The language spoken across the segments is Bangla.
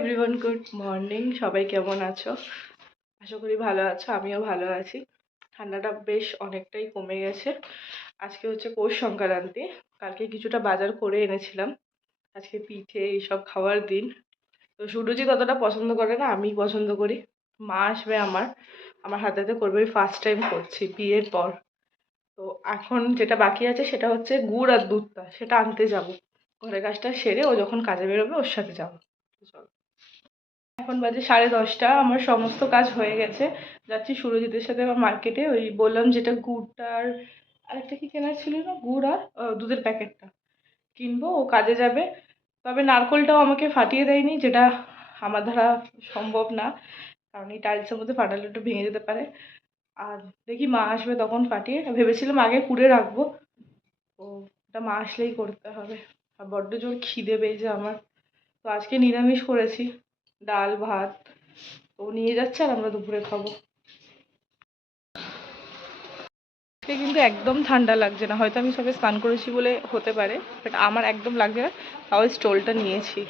Everyone, good morning. সবাই কেমন আছো? আশা করি ভালো আছো, আমিও ভালো আছি। ঠান্ডাটা বেশ অনেকটাই কমে গেছে। আজকে হচ্ছে পৌষ সংক্রান্তি। কালকে কিছুটা বাজার করে এনেছিলাম। আজকে পিঠে এইসব খাওয়ার দিন। তো সুরুচি ততটা পছন্দ করে না, আমি পছন্দ করি। মা আসবে আমার আমার হাতে হাতে করবে। আমি ফার্স্ট টাইম করছি বিয়ের পর। তো এখন যেটা বাকি আছে সেটা হচ্ছে গুড় আর দুধটা, সেটা আনতে যাব। ঘরের কাজটা সেরে ও যখন কাজে বেরোবে ওর সাথে যাবো। চলো। এখন বাজে 10:30। আমার সমস্ত কাজ হয়ে গেছে। যাচ্ছি সুরজিতের সাথে আমার মার্কেটে। ওই বললাম যেটা গুড়টা আর আরেকটা কি কেনার ছিল না, গুড় আর দুধের প্যাকেটটা কিনবো। ও কাজে যাবে। তবে নারকোলটাও আমাকে ফাটিয়ে দেয়নি, যেটা আমার দ্বারা সম্ভব না, কারণ এই টাইলসের মধ্যে ফাটালে একটু ভেঙে যেতে পারে। আর দেখি মা আসবে তখন ফাটিয়ে, ভেবেছিলাম আগে কুড়ে রাখবো। তো ওটা মা আসলেই করতে হবে। আর বড্ড জোর খিদে পেয়েছে আমার। তো আজকে নিরামিষ করেছি, ডাল ভাত। ও নিয়ে যাচ্ছে আর আমরা দুপুরে খাবো। আজকে কিন্তু একদম ঠান্ডা লাগছে না, হয়তো আমি সবে স্নান করেছি বলে হতে পারে, বাট আমার একদম লাগছে না। তাও স্টোলটা নিয়েছি।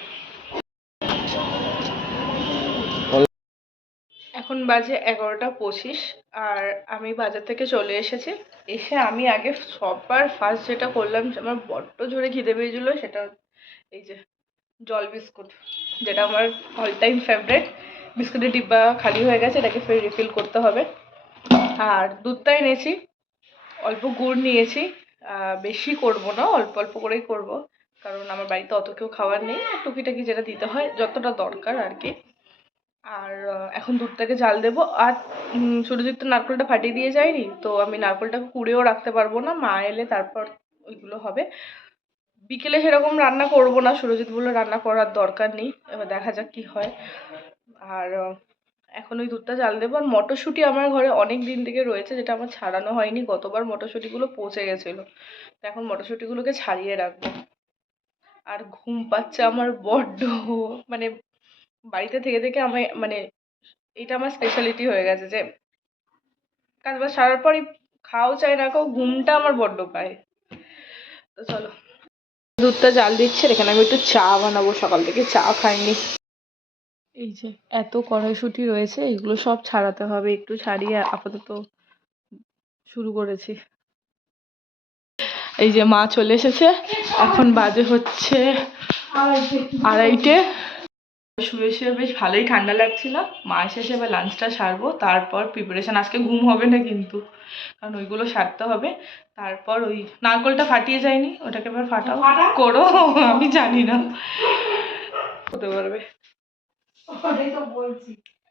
এখন বাজে 11:25। আর আমি বাজার থেকে চলে এসেছি। এসে আমি আগে সবার ফার্স্ট যেটা করলাম, আমার বড্ড জোরে খিদে পেয়েছিল, সেটা এই যে জল বিস্কুট, যেটা আমার অল টাইম ফেভারেট। বিস্কুটের ডিব্বা খালি হয়ে গেছে, এটাকে ফের রিফিল করতে হবে। আর দুধটা এনেছি, অল্প গুড় নিয়েছি। বেশি করব না, অল্প অল্প করেই করব, কারণ আমার বাড়িতে অত কেউ খাওয়ার নেই। টুকিটাকি যেটা দিতে হয়, যতটা দরকার আর কি। আর এখন দুধটাকে জাল দেবো। আর সুরজিৎ তো নারকেলটা ফাটিয়ে দিয়ে যায়নি, তো আমি নারকেলটাকে কুড়েও রাখতে পারবো না। মা এলে তারপর ওইগুলো হবে। বিকেলে সেরকম রান্না করব না, সুরজিৎ বললো রান্না করার দরকার নেই, এবার দেখা যাক কি হয়। আর এখন ওই দুধটা জাল দেবো। আর মটরশুঁটি আমার ঘরে অনেক দিন থেকে রয়েছে, যেটা আমার ছাড়ানো হয়নি। গতবার মটরশুঁটিগুলো পচে গেছিলো, তো এখন মটরশুঁটিগুলোকে ছাড়িয়ে রাখবো। আর ঘুম পাচ্ছে আমার বড্ড, মানে বাড়িতে থেকে থেকে আমি মানে এটা আমার স্পেশালিটি হয়ে গেছে যে কাজ বাজ সারার পরই খাও চাই না খাও, ঘুমটা আমার বড্ড পায়। তো চলো, দুধটা জাল দিচ্ছে। এখানে আমি একটু চা বানাবো, সকাল থেকে চা খাইনি। এই যে এত কড়াইশুঁটি রয়েছে, এগুলো সব ছাড়াতে হবে। একটু ছাড়িয়ে আপাতত শুরু করেছি। এই যে মা চলে এসেছে। এখন বাজে হচ্ছে 2:30। শুয়ে শুয়ে বেশ ভালোই ঠান্ডা লাগছিল। মা এসে এবার লাঞ্চটা সারবো, তারপর প্রিপারেশন। আজকে ঘুম হবে না কিন্তু, কারণ ওইগুলো সারতে হবে। তারপর ওই নারকলটা ফাটিয়ে যায়নি, ওটাকে এবার ফাটাও করো, আমি জানি না হতে পারবে।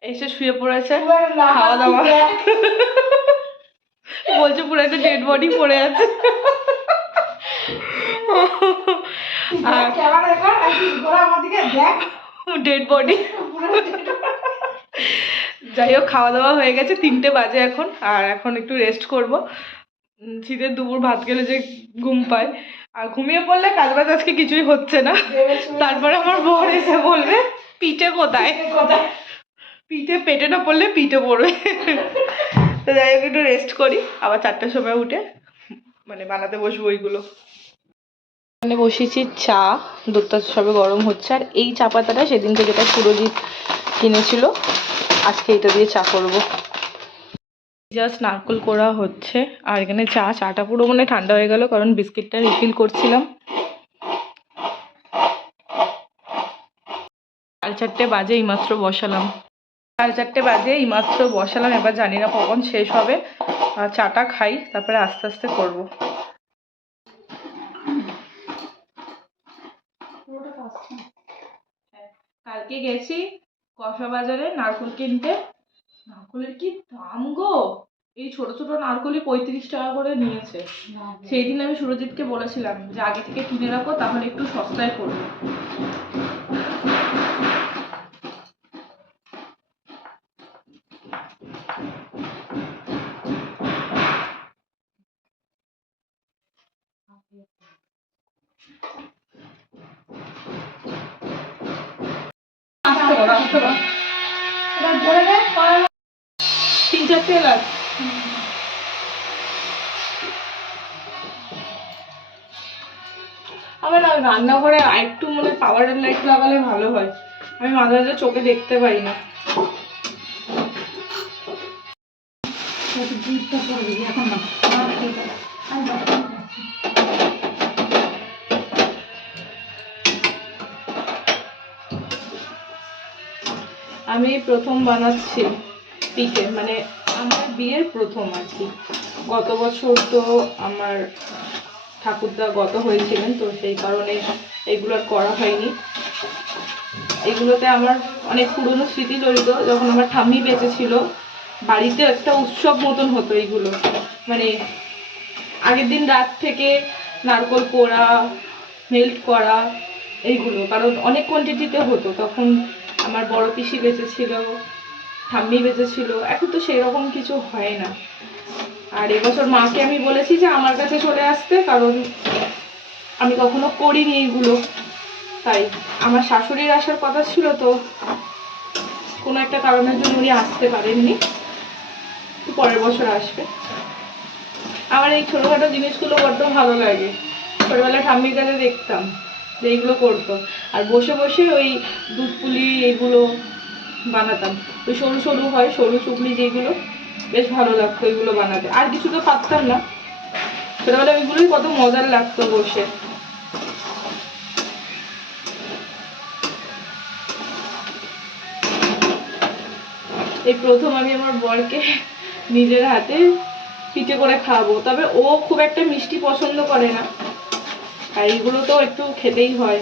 এসে শুয়ে পড়েছে, খাওয়া দাওয়া বলছে পুরো একটা ডেড বডি পড়ে আছে। Dead body. যাই হোক, খাওয়া দাওয়া হয়ে গেছে, 3টে বাজে এখন। আর এখন একটু রেস্ট করব। শীতের দুপুর ভাত খেলে যে ঘুম পায়, আর ঘুমিয়ে পড়লে কাজ বাজ আজকে কিছুই হচ্ছে না। তারপরে আমার বর এসে বলবে পিঠে কোথায় কোথায়, পিঠে পেটে না পড়লে পিঠে পড়বে। তো যাই হোক, একটু রেস্ট করি, আবার 4টার সময় উঠে মানে বানাতে বসবো ওইগুলো। এখানে বসেছি চা, দুধটা সবে গরম হচ্ছে। আর এই চা পাতাটা সেদিনকে যেটা সুরজিৎ কিনেছিল, আজকে এটা দিয়ে চা করব। জাস্ট নারকল করা হচ্ছে। আর এখানে চাটা পুরো মানে ঠান্ডা হয়ে গেল, কারণ বিস্কিটটা রিফিল করছিলাম। 4:30 বাজে এইমাত্র বসালাম। 4:30 বাজে এইমাত্র বসালাম, এবার জানি না কখন শেষ হবে। চাটা খাই, তারপরে আস্তে আস্তে করবো। কালকে গেছি কসবা বাজারে নারকল কিনতে। নারকলের কি দাম গো! এই ছোট ছোট নারকলই 35 টাকা করে নিয়েছে। সেই দিন আমি সুরজিৎকে বলেছিলাম যে আগে থেকে কিনে রাখো, তাহলে একটু সস্তায় পড়বে। তিন চারটে এলাচ। আমার না রান্নাঘরে আরেকটু মানে পাওয়ারের লাইট লাগালে ভালো হয়, আমি মাঝে মাঝে চোখে দেখতে পাই না। আমি প্রথম বানাচ্ছি পিঠে, মানে আমার বিয়ের প্রথম আর কি। গত বছর তো আমার ঠাকুরদা গত হয়েছিলেন, তো সেই কারণে এগুলো আর করা হয়নি। এগুলোতে আমার অনেক পুরনো স্মৃতি জড়িত। যখন আমার ঠাম্মি বেঁচে ছিল, বাড়িতে একটা উৎসব মতন হতো এইগুলো। মানে আগের দিন রাত থেকে নারকোল পোড়া, মেল্ট করা, এইগুলো কারণ অনেক কোয়ান্টিটিতে হতো। তখন আমার বড় পিসি বেঁচে ছিল, ঠাম্মি বেঁচে ছিল। এখন তো সেরকম কিছু হয় না। আর এবছর মাকে আমি বলেছি যে আমার কাছে চলে আসতে, কারণ আমি কখনো করিনি এইগুলো। তাই আমার শাশুড়ির আসার কথা ছিল, তো কোনো একটা কারণের জন্য উনি আসতে পারেননি, পরের বছর আসবে। আমার এই ছোটোখাটো জিনিসগুলো বড্ড ভালো লাগে। ছোটোবেলায় ঠাম্মির কাছে দেখতাম যে এইগুলো করতো, আর বসে বসে ওই দুধ পুলি এগুলো বানাতাম। ওই সরু সরু হয়, সরু চুগলি যেগুলো, বেশ ভালো লাগতো এগুলো বানাতে। আর কিছু তো পারতাম না। ছোটোবেলায় ওইগুলোই কত মজার লাগতো বসে। এই প্রথম আমি আমার বরকে নিজের হাতে পিঠে করে খাওয়াবো। তবে ও খুব একটা মিষ্টি পছন্দ করে না, আর এইগুলো তো একটু খেতেই হয়।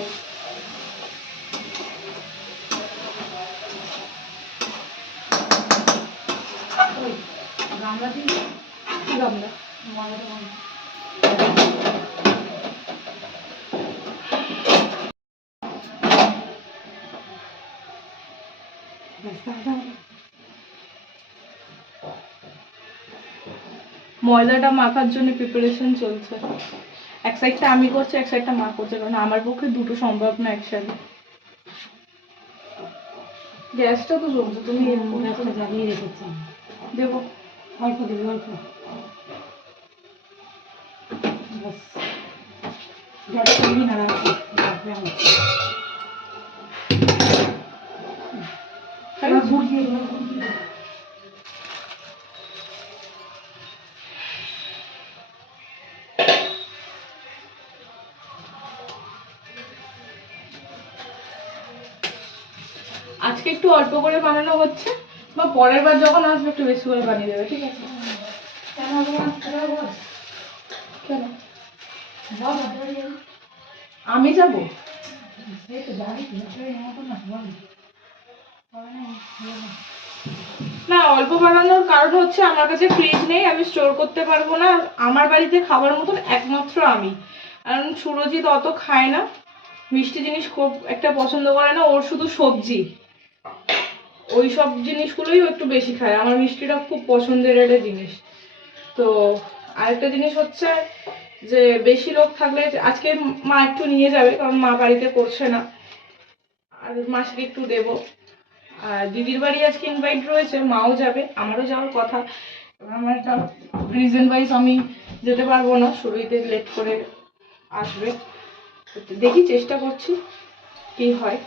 ময়দাটা মাখার জন্য প্রিপারেশন চলছে। এক সাইডটা আমি করছি, এক সাইডটা মা করছে, কারণ আমার পক্ষে দুটো সম্ভব না একসাথে। গ্যাসটা তো চলছে, তুমি জ্বালিয়ে রেখেছি। দেবো অল্প, দেবো অল্প, গ্যাস করবি না, রাখছি। আজকে একটু অল্প করে বানানো হচ্ছে, বা পরের বার যখন আসবে একটু বেশি করে বানিয়ে দেবে, ঠিক আছে? কেন আমি যাবো? না, অল্প বানানোর কারণ হচ্ছে আমার কাছে ফ্রিজ নেই, আমি স্টোর করতে পারবো না। আমার বাড়িতে খাবার মতন একমাত্র আমি, কারণ সুরজিৎ অত খায় না, মিষ্টি জিনিস খুব একটা পছন্দ করে না। ওর শুধু সবজি, ওই সব জিনিসগুলোই একটু বেশি খায়। আমার মিষ্টিটা খুব পছন্দের একটা জিনিস। তো আরেকটা জিনিস হচ্ছে যে বেশি লোক থাকলে, আজকে মা একটু নিয়ে যাবে, কারণ মা বাড়িতে করছে না, আর মাসকে একটু দেবো। আর দিদির বাড়ি আজকে ইনভাইট রয়েছে, মাও যাবে, আমারও যাওয়ার কথা। আমার একটা রিজন ওয়াইজ আমি যেতে পারবো না, শুরুতে লেট করে আসবে। দেখি, চেষ্টা করছি কি হয়।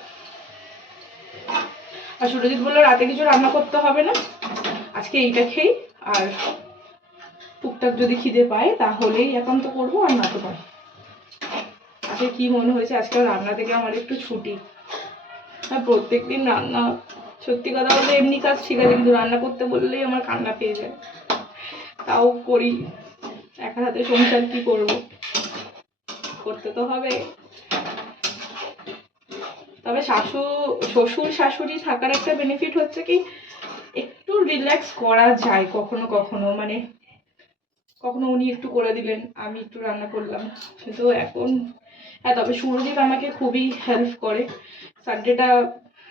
আর সুরজিৎ বললো রাতে কিছু রান্না করতে হবে না, আজকে এইটা খেই, আর টুকটাক যদি খিদে পায় তাহলেই একান্ত করবো, আর না তো পাই। আজকে কি মনে হয়েছে, আজকে রান্না থেকে আমার একটু ছুটি। আর প্রত্যেকদিন রান্না, সত্যি কথা বলতে এমনি কাজ ঠিক আছে, কিন্তু রান্না করতে বললেই আমার কান্না পেয়ে যায়। তাও করি, একা হাতে সংসার কি করব, করতে তো হবে। তবে শ্বশুর শাশুড়ি থাকার একটা বেনিফিট হচ্ছে কি, একটু রিল্যাক্স করা যায় কখনো কখনো। মানে কখনো উনি একটু করে দিলেন, আমি একটু রান্না করলাম, কিন্তু এখন হ্যাঁ। তবে সুরজিৎ আমাকে খুবই হেল্প করে। সানডেটা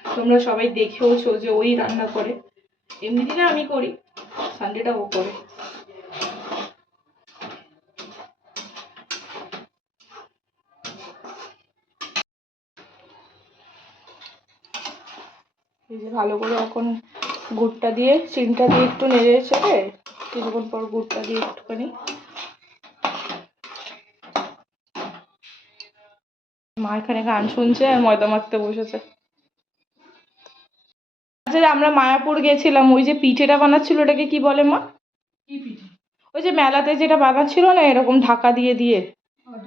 তোমরা সবাই দেখেওছো যে ওই রান্না করে, এমনি দিনে আমি করি, সানডেটা ও করে। এই যে ভালো করে এখন গুড়টা দিয়ে, চিনিটা দিয়ে একটু নেড়ে চেড়ে কিছুক্ষণ পর গুড়টা দিয়ে একটুখানি। মা এখানে গান শুনছে আর ময়দা মাখতে বসেছে। যে আমরা মায়াপুর গেছিলাম, ওই যে পিঠেটা বানাচ্ছিল ওটাকে কি বলে মা? কি পিঠে? ওই যে মেলাতে যেটা বানাচ্ছিল না এরকম ঢাকা দিয়ে দিয়ে।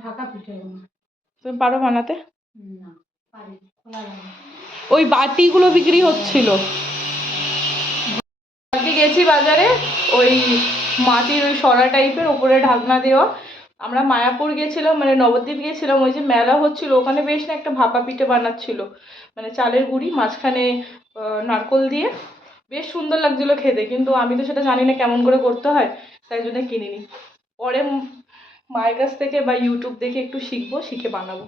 ঢাকা পিঠে। তুমি পারো বানাতে? না পারি, খোলা যাবে। ওই বাটিগুলো বিক্রি হচ্ছিল। আজকে গেছি বাজারে, ওই মাটির ওই সরা টাইপের উপরে ঢাকনা দেওয়া। আমরা মায়াপুর গেছিলাম, মানে নবদ্বীপ গেছিলাম, ওই যে মেলা হচ্ছিল ওখানে বেশ না একটা ভাপা পিঠে বানাচ্ছিল, মানে চালের গুঁড়ি মাঝখানে নারকোল দিয়ে, বেশ সুন্দর লাগছিল খেতে, কিন্তু আমি তো সেটা জানি না কেমন করে করতে হয়, তাই জন্য কিনিনি। পরে মায়ের কাছ থেকে বা ইউটিউব দেখে একটু শিখবো, শিখে বানাবো।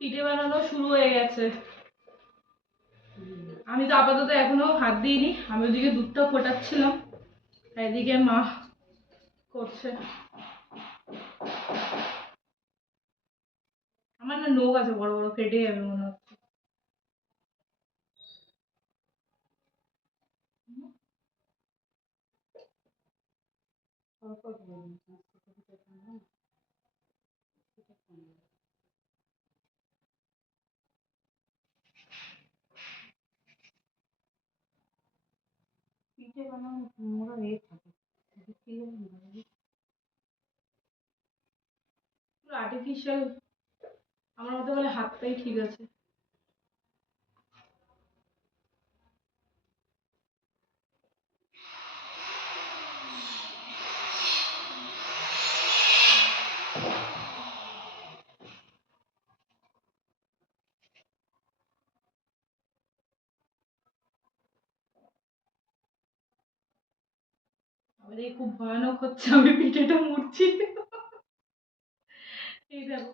পিঠে বানানো শুরু হয়ে গেছে। আমি তো আপাতত এখনো হাত দিইনি, আমি ওদিকে দুধটা ফোটাচ্ছিলাম, এদিকে মা করছে। আমার না নখ আছে বড় বড়, কেটে যাবে মনে হচ্ছে। পিঠে বানানো মোড়া রেট থাকে, আর্টিফিশিয়াল, আমার মতে বলে হাতটাই ঠিক আছে। আমার এই খুব ভয়ানক হচ্ছে, আমি পিঠেটা মুড়ছি। এই দেখো,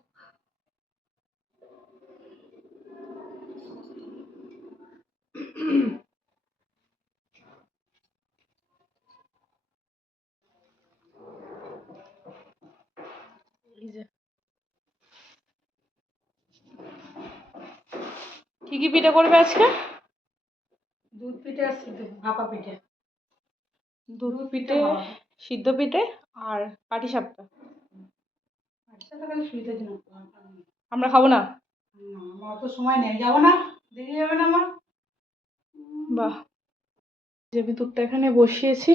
এই যে কি কি পিঠে করবে আজকে? দুধ পিঠে আর সিদ্ধ ভাপা পিঠে। দুধ পিঠে, সিদ্ধ পিঠে আর পাটিসাপটা। আচ্ছা তাহলে শুইতে দিন, আমরা খাবো না? না আমার অত সময় নেই, যাবো না, দেরি যাবে না আমার। বাহ, যে আমি দুধটা এখানে বসিয়েছি,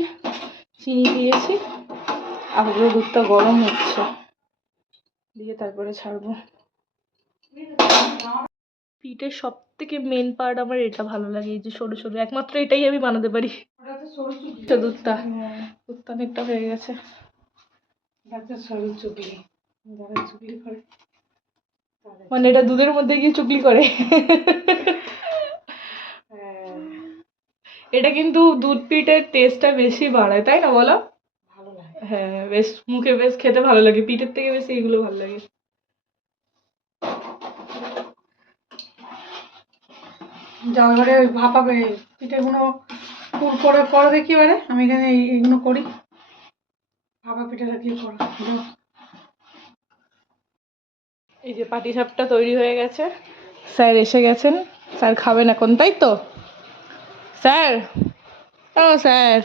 চিনি দিয়েছি, আবারও দুধটা গরম হচ্ছে, দিয়ে তারপরে ছাড়বো। পিঠের সব থেকে মেন পার্ট আমার এটা ভালো লাগে, এই যে সরু সরু, একমাত্র এটাই আমি বানাতে পারি। দুধটা অনেকটা হয়ে গেছে। সরু চুগলি, যারা চুগলি করে, মানে এটা দুধের মধ্যে গিয়ে চুগলি করে। হ্যাঁ এটা কিন্তু দুধ পিঠের টেস্টটা বেশি বাড়ায়, তাই না বলো? ভালো লাগে। হ্যাঁ, বেশ মুখে বেশ খেতে ভালো লাগে, পিঠের থেকে বেশি এগুলো ভালো লাগে। যাও এবারে ওই ভাপা পিঠেগুলো পুর করে করো দেখি, এবারে আমি এখানে এইগুলো করি, ভাপা পিঠেটা দিয়ে করো। এই যে পাটিসাপটা তৈরি হয়ে গেছে, স্যার এসে গেছেন, স্যার খাবেন এখন, তাই তো? স্যার, ও স্যার,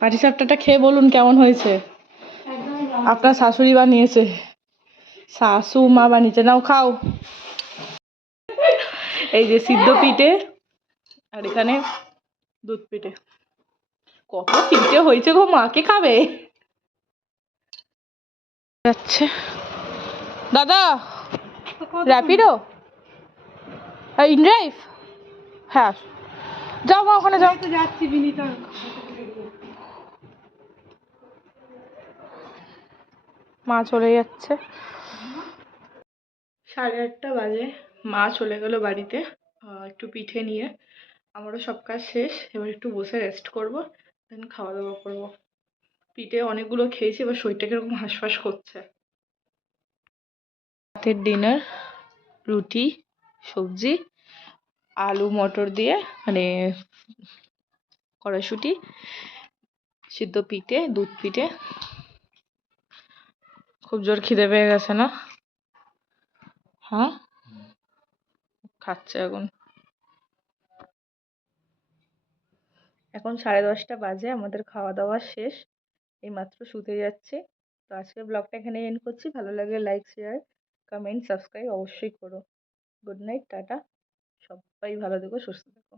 পাটিসাপটাটা খেয়ে বলুন কেমন হয়েছে। আপনার শাশুড়ি বানিয়েছে, শাশু মা বানিয়েছে, নাও খাও। এই যে সিদ্ধ পিঠে, আর এখানে দুধ পিঠে। কত পিঠে হয়েছে গো, মাকে খাবে যাচ্ছে। দাদা, র্যাপিডো ইনড্রাইভ, হ্যাঁ যাও মা, ওখানে যাও। তো যাচ্ছি বিনীতা। মা চলে যাচ্ছে, 8:30 বাজে, মা চলে গেল বাড়িতে একটু পিঠে নিয়ে। আমারও সব কাজ শেষ, এবার একটু বসে রেস্ট করব, দেন খাওয়া দাওয়া করবো। পিঠে অনেকগুলো খেয়েছি, এবার শরীরটা কিরকম হাঁসফাঁস করছে। রাতের ডিনার, রুটি, সবজি, আলু মটর দিয়ে, মানে কড়াইশুঁটি, সিদ্ধ পিঠে, দুধ পিঠে। খুব জোর খিদে পেয়ে গেছে না? হ্যাঁ, খাচ্ছে এখন। এখন 10:30 বাজে, আমাদের খাওয়া দাওয়া শেষ, এইমাত্র শুতে যাচ্ছি। তো আজকের ব্লগটা এখানে এন্ড করছি। ভালো লাগলে লাইক, শেয়ার, কমেন্ট, সাবস্ক্রাইব অবশ্যই করো। Good night, tata. সবাই ভালো থেকো, সুস্থ থেকো।